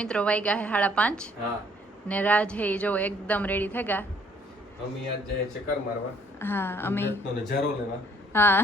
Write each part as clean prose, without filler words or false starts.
મિત્રો વાગ્યા હે 5:30 હા ને રાજ હે જો એકદમ રેડી થઈ ગયા. અમે આજ જાય ચક્કર મારવા. હા અમે નો નજારો લેવા. હા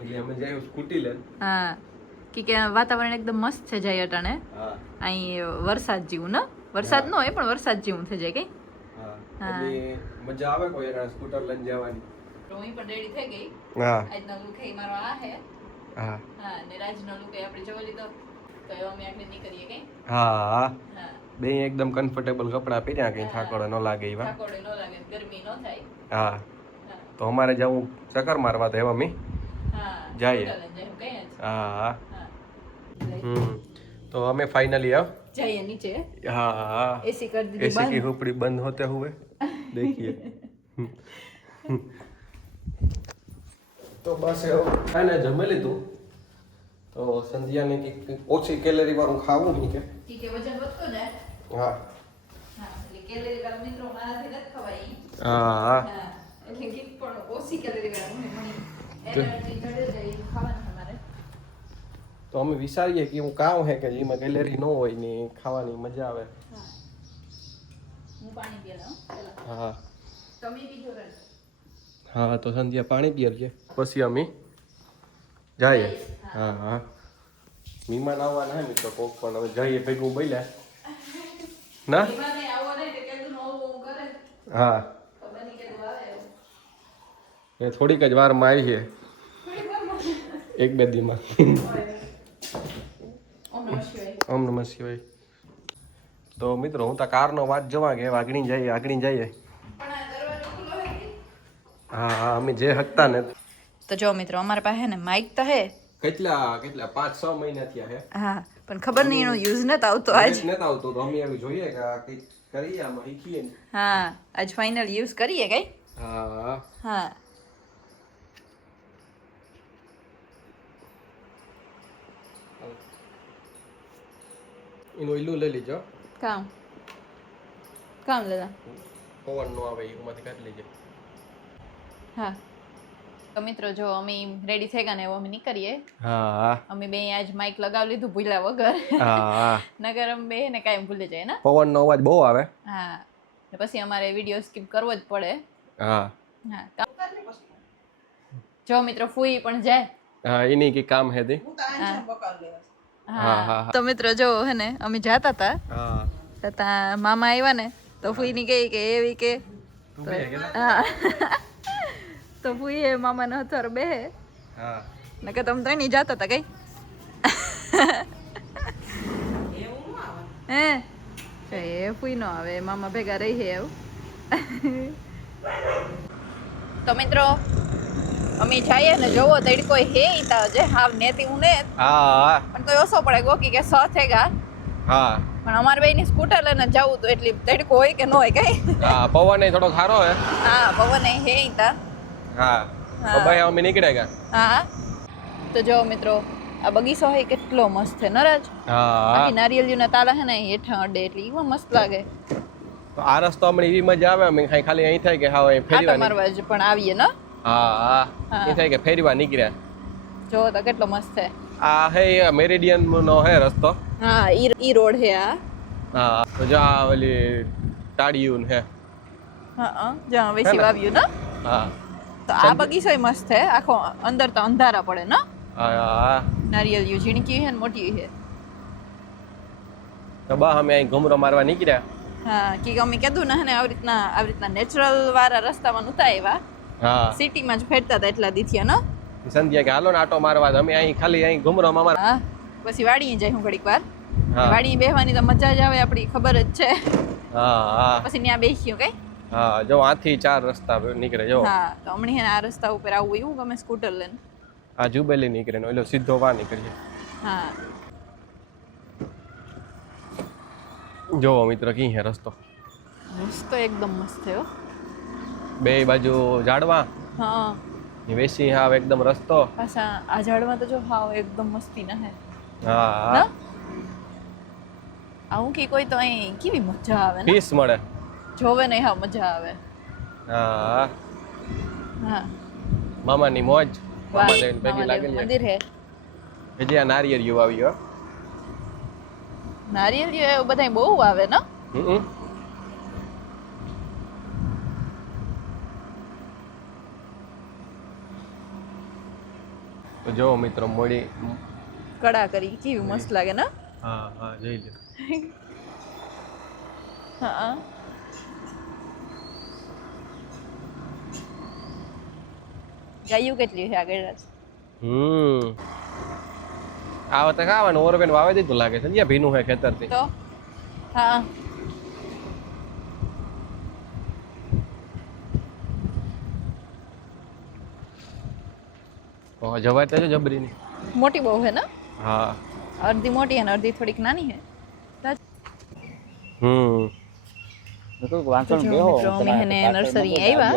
એટલે અમે જાય સ્કૂટી લઈને. હા કે વાતાવરણ એકદમ મસ્ત છે જાય અટાણે. હા અહીં વરસાદ જેવું ને વરસાદ ન હોય પણ વરસાદ જેવું થઈ જાય કઈ. હા એટલે મજા આવે કોઈ એક સ્કૂટર લઈને જવાની. તો હું પણ રેડી થઈ ગઈ. હા આજનો લુક હે મારો આ હે. હા હા ને રાજનો લુક આપણે જોઈ લીધો તો હવે અમે આટલે નીકળીએ કઈ. હા હા બે એકદમ કમ્ફર્ટેબલ કપડા પહેર્યા કઈ થાકોડો ન લાગે એવા. થાકોડે ન લાગે ગરમી ન થાય. હા તો અમારે જવું ચક્કર મારવા તો એવા મી હા જઈએ. કઈ હા તો અમે ફાઇનલી આવ જઈએ નીચે. हाँ एसी कर दीजिए एसी की खोपड़ी बंद होते हुए देखिए तो बस है ना जमे લીધું તો સંધ્યાને કે ઓછી કેલરી વાળું ખાવું નહીં કે ઠીક છે વજન વધતો જાય. હા હા એટલે કેલરી વાળું મિત્રો મારાથી નથી ખવાય. હા હા એટલે કે પણ ઓછી કેલરી વાળું મને એનર્જી જડે જાય ખાવાનું તમારે. તો અમે વિચારીએ કે હું કામ હે કે જેમાં કેલરી ન હોય ને ખાવાની મજા આવે. હા હું પાણી પી લઉં પેલા. હા તમે પીજો રાજ. હા તો સંધ્યા પાણી પીએ છે પછી અમે જઈએ. હા હા મહેમાન આવવાના હે મિત્રો કોક પણ હવે જઈએ ભેગું બોલ્યા ના મને આવો નહીં તો કેતું નવું કરે. હા ખબર નહીં કેતું આવે. એ થોડીક જ વારમાં આવી છે એક બે દીમાં. ઓમ નમઃ શિવાય. તો મિત્રો હું તો કારનો વાત જોવા કે આગણી જઈએ હા હા અમે જે હકતા ને. તો જો મિત્રો અમારા પાસે ને માઇક તો હે કેટલા 5-6 મહિના થયા હે. હા પણ ખબર નહીં એનો યુઝ નથી આવતો આજ. નથી આવતો તો અમે આવી જોઈએ કે આ કંઈક કરીએ આમાં શીખીએ. હા આજ ફાઇનલ યુઝ કરીએ કઈ. હા હા એનું ઈલું લઈ લીજો. કામ લેતા. પવન નો આવે એમાંથી કાઢી લેજો. હા તો મિત્રો જો અમે રેડી થઈ ગયા ને એવું અમે નીકળીએ. હા અમે બે આજ માઇક લગાવી લીધું ભૂલ્યા વગર. હા નગર અમે બે ને કાયમ ભૂલી જાય ને. પવનનો અવાજ બહુ આવે. હા ને પછી અમારે વિડીયો સ્કીપ કરવો જ પડે. હા હા જો મિત્રો ફૂઈ પણ જાય. હા એની કે કામ હે તે. હા તો મિત્રો જો હે ને અમે જાતા હતા. હા તો ત્યાં મામા આવ્યા ને તો ફૂઈ ની કહી કે એવી કે હા તો ફૂઈ એ મામા નો હથવાર બે હા ને કે તમે ત્રણ જાતા હતા કઈ હે એ ફૂઈ નો આવે મામા ભેગા રહી હે એવું. તો મિત્રો અમે જઈએ ને જોવો તો કોઈ હે ઈતા જે હાવ નેતી હું ને હા પણ તો ઓછો પડે ગોકી કે સ થેગા. હા પણ અમારે બેની સ્કૂટર લઈને જવું તો એટલી તડકો હોય કે ન હોય કઈ. હા પવન થોડો ખારો હે. હા પવન હે ઈતા. હા તો ભાઈ અમે નીકળ્યા ગયા. હા તો જો મિત્રો આ બગીચો હે કેટલો મસ્ત છે નરાજ. હા આખી નારિયેળીના તાલા હે ને હેઠા અડે એટલે એમાં મસ્ત લાગે. તો આ રસ્તો અમને એવી મજા આવે અમે ખાલી અહીં થાય કે હા અહીં આટો ફેરવા મારવા જ પણ આવીએ ને. હા એ થાય કે ફેરવા નીકળ્યા. જો તો કેટલો મસ્ત છે. આ હે મેરિડિયન નો હે રસ્તો. હા ઈ રોડ હે આ. હા તો જો આ ઓલી ટાડિયું હે. હા જ્યાં વેસી વાવ્યું ને. હા તો આ બગીચો મસ્ત છે આખો અંદર તો અંધારા પડે ને. હા નારિયેળ ઝીણકી હે ને મોટી હે. તો બા અમે અહીં ઘુમરો મારવા નીકળ્યા. હા કે અમે કીધું ને આવી રીતના નેચરલ વાળા રસ્તામાં નહોતા આવ્યા. હા સિટીમાં જ ફેરતા હતા એટલા દીથિયા ને. સંધ્યા કે હાલો ને આટો મારવા અમે અહીં ખાલી અહીં ઘુમરો મારવા. હા પછી વાડીએ જાય હું ઘડીક વાર. હા વાડીએ બેહવાની તો મજા જ આવે આપણી ખબર જ છે. હા હા પછી ત્યાં બેસ્યું કઈ. હા જો આથી 4 રસ્તા નીકળે જો. હા તો હમણાં આ રસ્તા ઉપર આવવું એવું ગમે સ્કૂટર લઈને. આ જુબેલી નીકળે ને ઓલો સીધો વા નીકળે. હા જો મિત્ર કી હે રસ્તો. રસ્તો એકદમ મસ્ત થયો. બે બાજુ ઝાડવા. હા વેસી હાવ એકદમ રસ્તો. પાછા આ ઝાડમાં તો જો હાવ એકદમ મસ્તી ના હે. હા આવું કે કોઈ તો અહીં કેવી મજા આવે ને. પીસ મળે. જોવે ને હા મજા આવે. હા હા મામાની મોજ. મામા દેવ ભેગી મામાદેવ લાગેલી મંદિર હે. હજી આ નારિયેળ યુ આવ્યો. નારિયેળ એવું બધા બહુ આવે ને. હમ. તો જો મિત્રો મળી. કડા કરી કેવી મસ્ત લાગે ને. હા હા જઈ લે. હા ગાયું કેટલી છે આગળ રાત. આ વખતે ખાવાનું ઓરવેન વાવે દીધું લાગે છે ને ભીનું હે ખેતરથી. તો હા જવાય તો છે જબરીની. મોટી બહુ હે ને. હા અડધી મોટી અને અડધી થોડીક નાની હે. હમ. તો જો મિત્રો અમે હેને નર્સરી આવ્યા.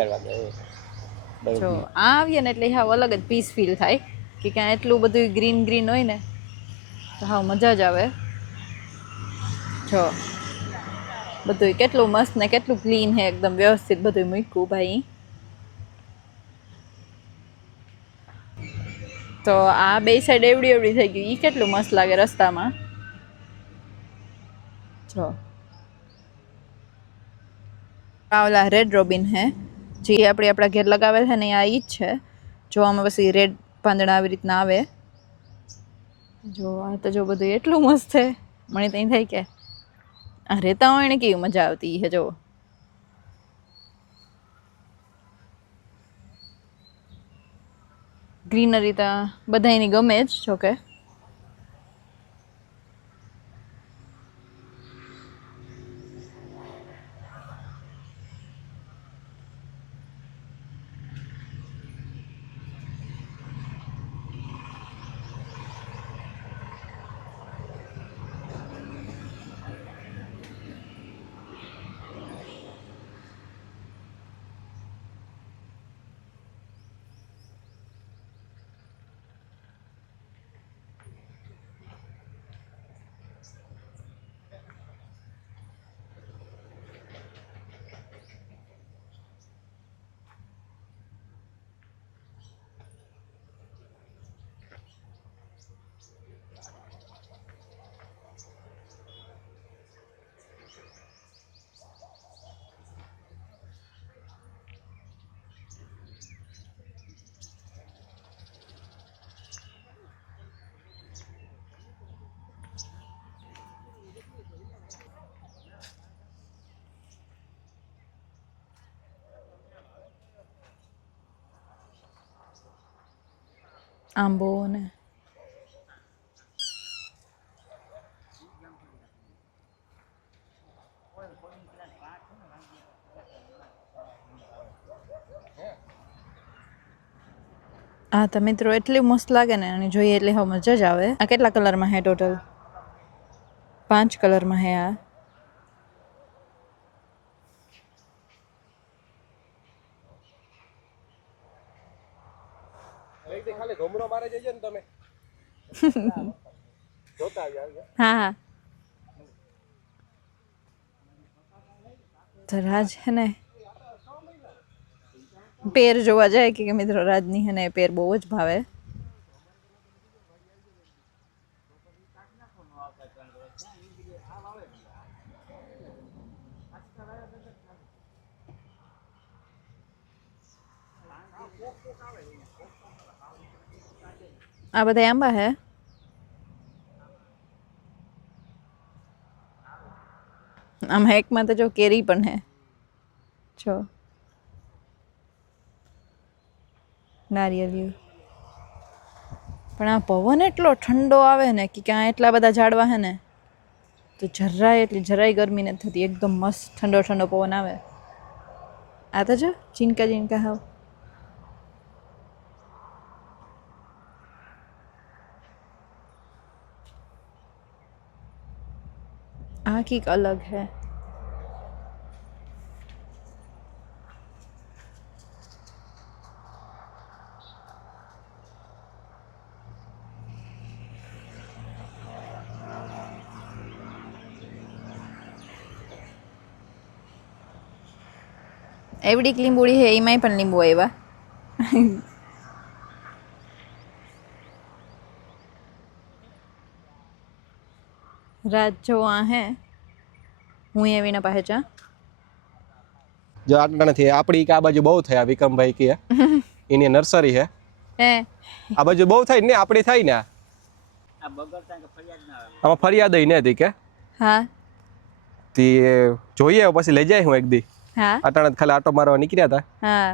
જો આ આવીએ ને એટલે હાવ અલગ જ પીસ ફીલ થાય કે ક્યાં એટલું બધું ગ્રીન ગ્રીન હોય ને તો હાવ મજા જ આવે. જો બધું કેટલું મસ્ત ને કેટલું ક્લીન હે એકદમ વ્યવસ્થિત બધું મૂક્યું ભાઈ. તો આ બે સાઈડ એવડી એવડી થઈ ગયું. ઈ કેટલું મસ્ત લાગે રસ્તામાં. જો આ ઓલા રેડ રોબિન હે જે આપણે આપણા ઘેર લગાવેલ છે ને આ ઈ જ છે. જોવામાં પછી રેડ પાંદડા આવી રીતના આવે. જો આ તો જો બધું એટલું મસ્ત છે મને તો થાય કે આ રેતા હોય ને કેવી મજા આવતી હે. જો ગ્રીનરી તો બધાયની ગમે જ જોકે. આંબો ને હા તો મિત્રો એટલી મસ્ત લાગે ને અને જોઈએ એટલે હવે મજા જ આવે. આ કેટલા કલરમાં હે ટોટલ? 5 કલરમાં હે આ. ખાલી ઘમરો મારે જઈએ ને તમે જોતા હા હા તો રાજ હે ને પેર જોવા જાય કે મિત્રો રાજની હે ને પેર બહુ જ ભાવે. આ બધા આંબા હે. આમાં એકમાં તો જો કેરી પણ હે. જો નારિયેળ પણ આ પવન એટલો ઠંડો આવે ને કે ક્યાં એટલા બધા ઝાડવા હે ને તો જરાય ગરમી નથી થતી. એકદમ મસ્ત ઠંડો ઠંડો પવન આવે. આ તો જો ઝીણકા ઝીણકા હાવ. આ કંઈક અલગ હે. એવડીક લીંબુડી હે એમાંય પણ લીંબુ આવ્યા. रात जो वहाँ है હું એવી ના પહેચાન જો આટલા નથી આપણી કે આ બાજુ બહુ થાય વિક્રમભાઈ કે એની નર્સરી હે હે આ બાજુ બહુ થાય ને આપણી થાય ને આ બગડતા કે ફરિયાદ ના આવે આમાં ફરિયાદ ય નથી કે હા તે જોઈએ પછી લઈ જાય હું એક દી હા આટાણા ખાલી આટો મારવા નીકળ્યા હતા હા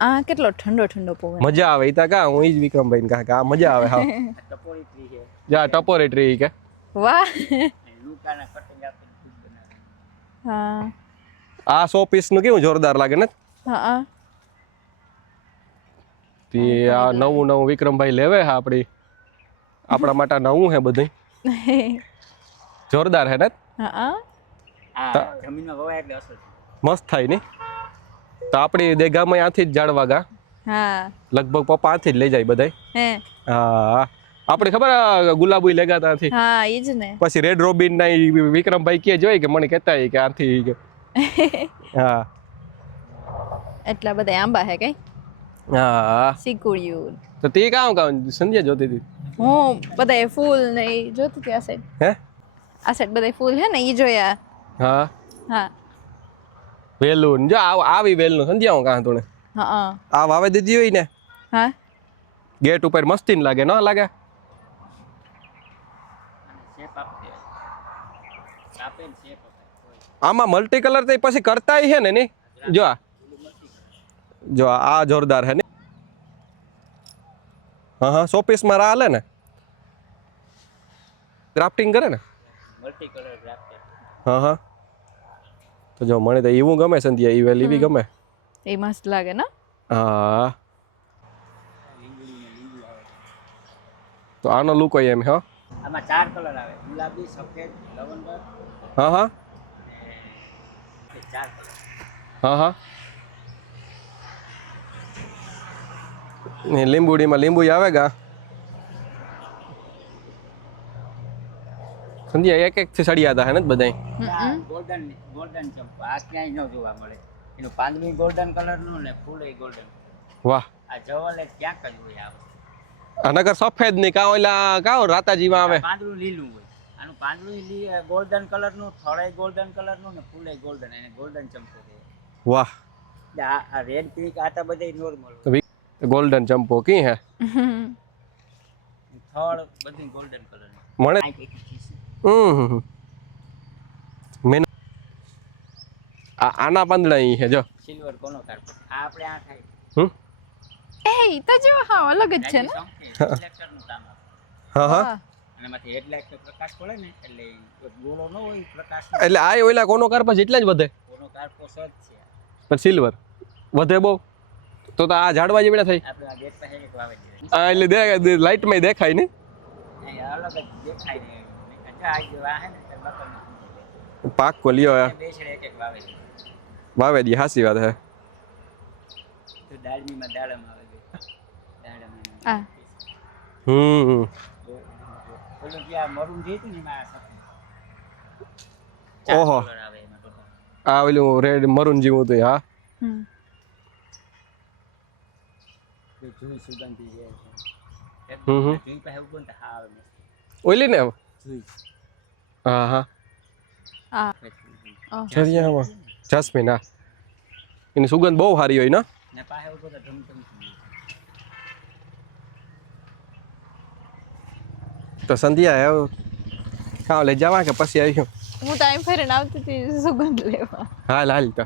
આ કેટલો ઠંડો ઠંડો પવન મજા આવે ઈ તા કા હું ઈ જ વિક્રમભાઈ ને કહા કે આ મજા આવે હા ટપોરી ટ્રી છે જા ટપોરી ટ્રી કે વાહ લુકાના કટિંગ આપીને ખુદ બનાવે હા આ 100 પીસ નું કેવું જોરદાર લાગે ને હા તે આ નવું નવું વિક્રમભાઈ લેવે હા આપણા માટે નવું હે બધું જોરદાર હે ને હા આ જમીનમાં વવાય એટલે અસર મસ્ત થાય ને તો આપણી દેગામાં આથી જ ઝાડવા ગા હા લગભગ પપ્પા આથી જ લઈ જાય બધાય હે હા આપણે ખબર ગુલાબી લેગાતા આથી હા ઈ જ ને પછી રેડ રોબિન ના ઈ વિક્રમભાઈ કે જોઈ કે મને કહેતા કે આથી કે હા એટલા બધા આંબા હે કઈ હા સિકુડિયું તો તે કામ સંધ્યા જોતી હતી હું બધા ફૂલ ને ઈ જોતી હતી આ સાઈડ બધા ફૂલ હે ને ઈ જોયા હા હા વેલું જો આવી વેલનું સંધ્યા હું કાં તું હા આ વાવે દીધી હોય ને હા ગેટ ઉપર મસ્તી લાગે ન લાગે શેપ આપે આપે ને શેપ આપે આમાં મલ્ટી કલર તો પછી કરતા છે ને ની જો આ જોરદાર હે ને હા હા 100 પીસ માં હાલે ને ગ્રાફ્ટિંગ કરે ને મલ્ટી કલર ગ્રાફ્ટેડ હા હા તો જો મને તો એવું ગમે સંધ્યા ઈ વેલી બી ગમે એ મસ્ત લાગે ને હા તો આનો લુક હોય એમ હા આમાં 4 કલર આવે ગુલાબી સફેદ લવંડર હા હા એ 4 કલર હા હા ને લીંબુડીમાં લીંબુ આવે ગા સંધ્યા એક થી સળિયા હતા હે ને બધાય ગોલ્ડન ગોલ્ડન ચંપો આ ક્યાંય ન જોવા મળે એનું પાંદડું ગોલ્ડન કલરનું ને ફૂલ ગોલ્ડન વાહ આ જવલ ક્યાંક જ હોય આ વસ્તુ. આ નગર સફેદ ની કા ઓલા કા રાતાજીમાં આવે પાંદડું લીલું હોય આનું પાંદડું ગોલ્ડન કલરનું થળે ગોલ્ડન કલરનું ને ફૂલે ગોલ્ડન એને ગોલ્ડન ચંપો કહે વાહ એટલે આ રેડ પિંક આતા બધે નોર્મલ તો ગોલ્ડન ચંપો કી હે થળ બધી ગોલ્ડન કલર મને મેન આના પાંદડા ઈ હે જો સિલ્વર કોનો કાર્પેટ આ આપણે આ થાય હમ એ ઈ તો જો હા અલગ જ છે ને રિફ્લેક્ટરનું કામ આપે હા હા વાહ. અને એમાંથી હેડલાઇટ પ્રકાશ પડે ને એટલે ગોળો ન હોય પ્રકાશ એટલે આ ઓલા કોનો કાર્પસ એટલા જ વધે કોનો કાર્પો સજ છે પણ સિલ્વર વધે બહુ તો આ ઝાડવા જેવડા થાય આપણે આ ગેટ પાસે એક વાવે દે આ એટલે લાઈટ માં દેખાય ને અહીંયા અલગ જ દેખાય ને આ જે વાહે ને તે બકર પાક કો લ્યો બે છે એક એક વાવે દે વાવે દી હાસી વાત હે તો દાળમીમાં દાડમ આવે છે દાડમ આ હમ પેલું જ્યાં મરૂન જેતું ને એમાં ઓહો આવે એમાં તો આ ઓલું રેડ મરૂન જેવું હતું હા હમ જોઈ સુગંધી છે હમ હમ. જોઈ પાસે ઉગો ને હા આવે મસ્ત ઓલી ને જોઈ હા હા આ જરિયામાં જાસ્મીન હા એની સુગંધ બહુ સારી હોય ને ને પાસે ઉગો તો ધમધમ તો સંધ્યા હવે કાં લઈ જવા કે પછી આવ્યું હું તો અહીં ફરીને આવતી હતી સુગંધ લેવા હાલ હાલ તો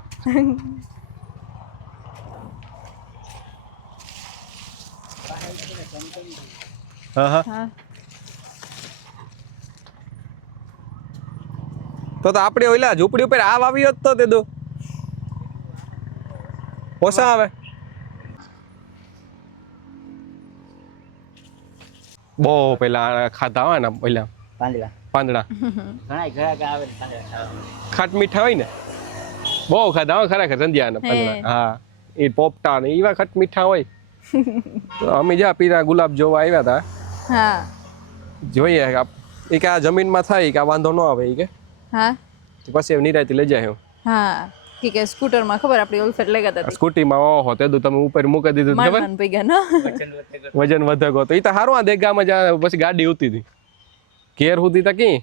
હા હા હા તો આપણે ઓલા ઝૂંપડી ઉપર આ વાવી હોત તો તે દો ઓછા આવે બહુ પેલા ખાધા હોય ને પેલા પાંદડા પાંદડા ઘણા ઘણા આવે ને પાંદડા ખાવા ખાટ મીઠા હોય ને બહુ ખાધા હોય ખરેખર સંધ્યા ને પાંદડા હા એ પોપટા ને એવા ખટ મીઠા હોય તો અમે જ્યાં પીરા ગુલાબ જોવા આવ્યા હતા હા જોઈએ એ કે આ જમીનમાં થાય કે આ વાંધો ન આવે એ કે હા પછી એ નિરાયતી લઈ જાય હા ઠીક હે સ્કૂટરમાં ખબર આપણી ઓલફેટ લઈ ગયા હતી સ્કૂટીમાં ઓહો તે તમે ઉપર મૂકી દીધું માન ખબર માન પઈ ગયા ને વજન વધે ગયો તો એ તો સારું આ દેગામાં જ પછી ગાડી ઉતી હતી ઘેર સુધી તો કી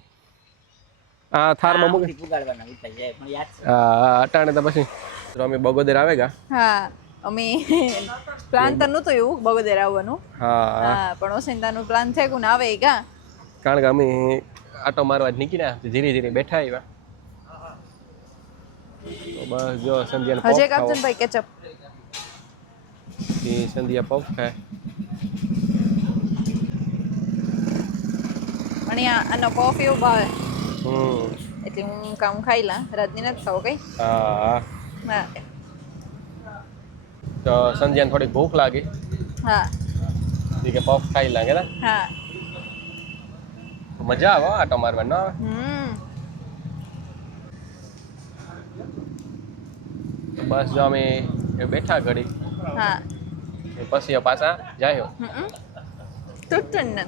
આ થારમાં મૂકી પુગાડવાના વિચાર જાય પણ યાદ છે હા અટાણે તો પછી તો અમે બગોદર આવેગા હા અમે પ્લાન તો નહોતું એવું બગોદર આવવાનું હા હા પણ ઓસેન્તાનું પ્લાન થયું ને આવે ઈ કા કારણ કે અમે આટો મારવા જ નીકળ્યા ધીરે ધીરે બેઠા આવ્યા તો બસ જો સંધ્યાને હજે પફ કાપજો ખાવો ને ભાઈ કેચઅપ એ સંધ્યા પફ ખાય પણ આનો પફ એવો ભાવે હમ એટલે હું કામ ખાઈ લા રાજની નથી ખાવ કઈ હા હા તો સંધ્યાને થોડીક ભૂખ લાગી હા એ કે પફ ખાઈ લાગે ને હા મજા આવે હો આટો મારવા ન આવે તો બસ જો અમે બેઠા ઘડી હા પછી પાછા જાય તૂટતું ને